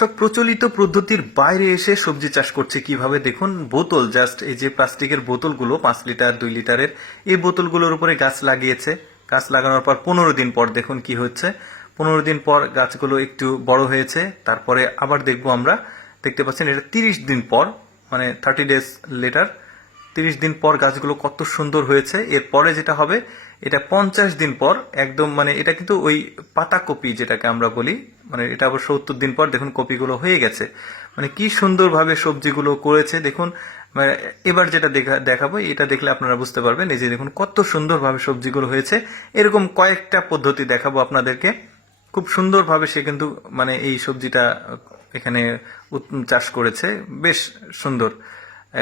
দর্শক, প্রচলিত পদ্ধতির বাইরে এসে সবজি চাষ করছে কিভাবে দেখুন। বোতল, জাস্ট এই যে প্লাস্টিকের বোতলগুলো 5 লিটার 2 লিটারের, এই বোতলগুলোর উপরে গাছ লাগিয়েছে। গাছ লাগানোর পর 15 দিন পর দেখুন কি হচ্ছে। 15 দিন পর গাছগুলো একটু বড় হয়েছে। তারপরে আবার দেখবো আমরা, দেখতে পাচ্ছেন এটা 30 দিন পর, মানে 30 ডেজ লেটার, 30 দিন পর গাছগুলো কত সুন্দর হয়েছে। এরপরে যেটা হবে, এটা 50 দিন পর একদম, মানে এটা কিন্তু ওই পাতা কপি যেটাকে আমরা বলি, মানে এটা আবার 70 দিন পর দেখুন কপিগুলো হয়ে গেছে। মানে কি সুন্দরভাবে সবজিগুলো করেছে দেখুন। মানে এবার যেটা দেখাবো, এটা দেখলে আপনারা বুঝতে পারবেন। এই যে দেখুন কত সুন্দরভাবে সবজিগুলো হয়েছে। এরকম কয়েকটা পদ্ধতি দেখাবো আপনাদেরকে। খুব সুন্দরভাবে সে কিন্তু মানে এই সবজিটা এখানে চাষ করেছে। বেশ সুন্দর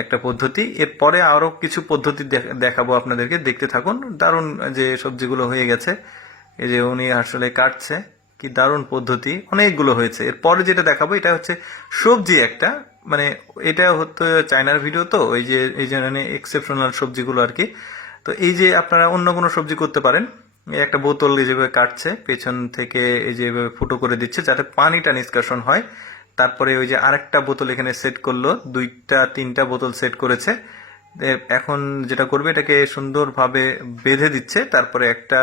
একটা পদ্ধতি। এরপরে আরো কিছু পদ্ধতি দেখাবো আপনাদেরকে, দেখতে থাকুন। দারুণ যে সবজিগুলো হয়ে গেছে, এই যে উনি আসলে কাটছে, কি দারুণ পদ্ধতি, অনেকগুলো হয়েছে। এরপরে যেটা দেখাবো, এটা হচ্ছে সবজি একটা, মানে এটা হতো চায়নার ভিডিও, তো ওই যে এই যে এক্সেপশনাল সবজিগুলো আর কি। তো এই যে আপনারা অন্য কোনো সবজি করতে পারেন। এই একটা বোতল যেভাবে কাটছে, পেছন থেকে এই যে ফুটো করে দিচ্ছে যাতে পানিটা নিষ্কাশন হয়। তারপরে ওই যে আরেকটা বোতল এখানে সেট করলো, 2-3টা বোতল সেট করেছে। এখন যেটা করবে, এটাকে সুন্দরভাবে বেঁধে দিচ্ছে। তারপরে একটা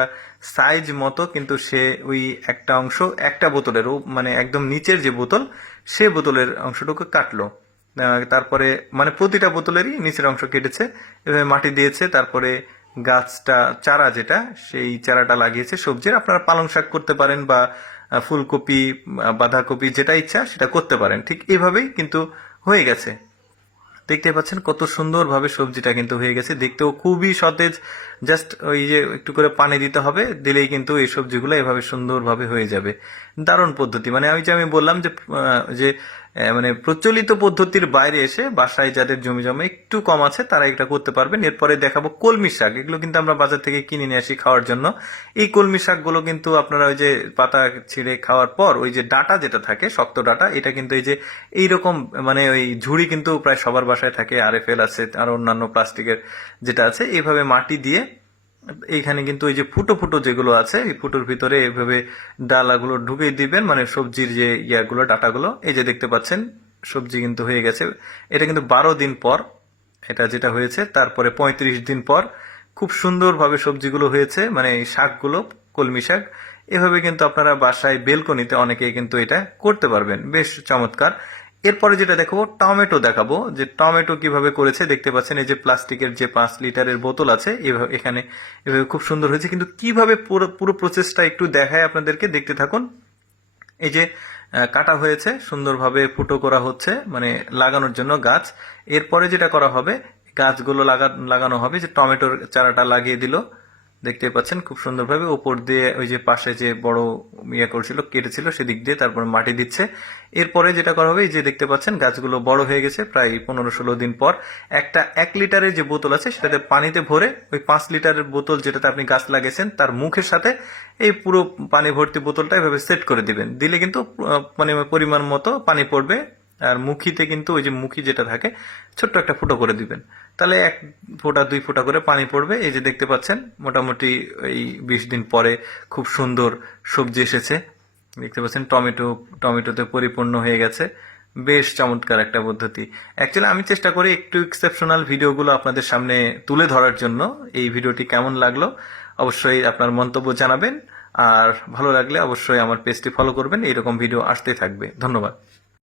সাইজ মতো কিন্তু সে ওই একটা অংশ, একটা বোতলের মানে একদম নিচের যে বোতল, সে বোতলের অংশটুকু কাটলো। তারপরে মানে প্রতিটা বোতলেরই নিচের অংশ কেটেছে, এভাবে মাটি দিয়েছে। তারপরে গাছটা চারা যেটা, সেই চারাটা লাগিয়েছে সবজির। আপনারা পালং শাক করতে পারেন বা ফুলকপি, বাঁধাকপি, যেটা ইচ্ছা সেটা করতে পারেন। ঠিক এইভাবেই কিন্তু হয়ে গেছে। দেখতে পাচ্ছেন কত সুন্দরভাবে সবজিটা কিন্তু হয়ে গেছে, দেখতেও খুবই সতেজ। জাস্ট ওই যে একটু করে পানি দিতে হবে, দিলেই কিন্তু এই সবজিগুলো এভাবে সুন্দরভাবে হয়ে যাবে। দারুণ পদ্ধতি। মানে আমি বললাম যে মানে প্রচলিত পদ্ধতির বাইরে এসে বাসায় যাদের জমি জমা একটু কম আছে তারা এটা করতে পারবেন। এরপরে দেখাবো কলমি শাক। এগুলো কিন্তু আমরা বাজার থেকে কিনে নিয়ে আসি খাওয়ার জন্য। এই কলমি শাকগুলো কিন্তু আপনারা ওই যে পাতা ছিঁড়ে খাওয়ার পর ওই যে ডাটা যেটা থাকে, শক্ত ডাটা, এটা কিন্তু এই যে এইরকম, মানে ওই ঝুড়ি কিন্তু প্রায় সবার বাসায় থাকে, আরএফএল আছে, আর অন্যান্য প্লাস্টিকের যেটা আছে, এইভাবে মাটি দিয়ে এইখানে কিন্তু ওই যে ফুটো ফুটো যেগুলো আছে, এই ফুটোর ভিতরে এইভাবে ডালাগুলো ঢুকিয়ে দিবেন, মানে সবজির যে ইয়াগুলো, ডাটাগুলো। এই যে দেখতে পাচ্ছেন সবজি কিন্তু হয়ে গেছে। এটা কিন্তু 12 দিন পর এটা যেটা হয়েছে। তারপরে 35 দিন পর খুব সুন্দরভাবে সবজিগুলো হয়েছে, মানে এই শাকগুলো, কলমি শাক। এভাবে কিন্তু আপনারা বাসায় বেলকনিতে অনেকেই কিন্তু এটা করতে পারবেন। বেশ চমৎকার। এরপরে যেটা দেখাবো, টমেটো দেখাবো, যে টমেটো কিভাবে করেছে। দেখতে পাচ্ছেন এই যে প্লাস্টিকের যে 5 লিটারের বোতল আছে, এখানে এভাবে খুব সুন্দর হয়েছে। কিন্তু কিভাবে পুরো প্রসেসটা একটু দেখায় আপনাদেরকে, দেখতে থাকুন। এই যে কাটা হয়েছে, সুন্দরভাবে ফুটো করা হচ্ছে, মানে লাগানোর জন্য গাছ। এরপরে যেটা করা হবে, গাছগুলো লাগানো হবে। যে টমেটোর চারাটা লাগিয়ে দিল, দেখতে পাচ্ছেন খুব সুন্দরভাবে উপর দিয়ে ওই যে পাশে যে বড় করছিল, কেটেছিল, সেদিক দিয়ে তারপরে মাটি দিচ্ছে। এরপরে যেটা করা হবে, এই যে দেখতে পাচ্ছেন গাছগুলো বড় হয়ে গেছে। প্রায় 15-16 দিন পর একটা 1 লিটারের যে বোতল আছে সেটাতে পানিতে ভরে ওই 5 লিটারের বোতল যেটাতে আপনি গাছ লাগিয়েছেন তার মুখের সাথে এই পুরো পানি ভর্তি বোতলটা এভাবে সেট করে দিবেন। দিলে কিন্তু মানে পরিমাণ মতো পানি পড়বে। আর মুখিতে কিন্তু ওই যে মুখি যেটা থাকে, ছোট্ট একটা ফুটো করে দিবেন, তাহলে 1 ফোঁটা 2 ফোঁটা করে পানি পড়বে। এই যে দেখতে পাচ্ছেন মোটামুটি এই 20 দিন পরে খুব সুন্দর সবজি এসেছে। দেখতে পাচ্ছেন টমেটোতে পরিপূর্ণ হয়ে গেছে। বেশ চমৎকার একটা পদ্ধতি। অ্যাকচুয়ালি আমি চেষ্টা করি একটু এক্সেপশনাল ভিডিওগুলো আপনাদের সামনে তুলে ধরার জন্য। এই ভিডিওটি কেমন লাগলো অবশ্যই আপনার মন্তব্য জানাবেন, আর ভালো লাগলে অবশ্যই আমার পেজটি ফলো করবেন। এইরকম ভিডিও আসতে থাকবে। ধন্যবাদ।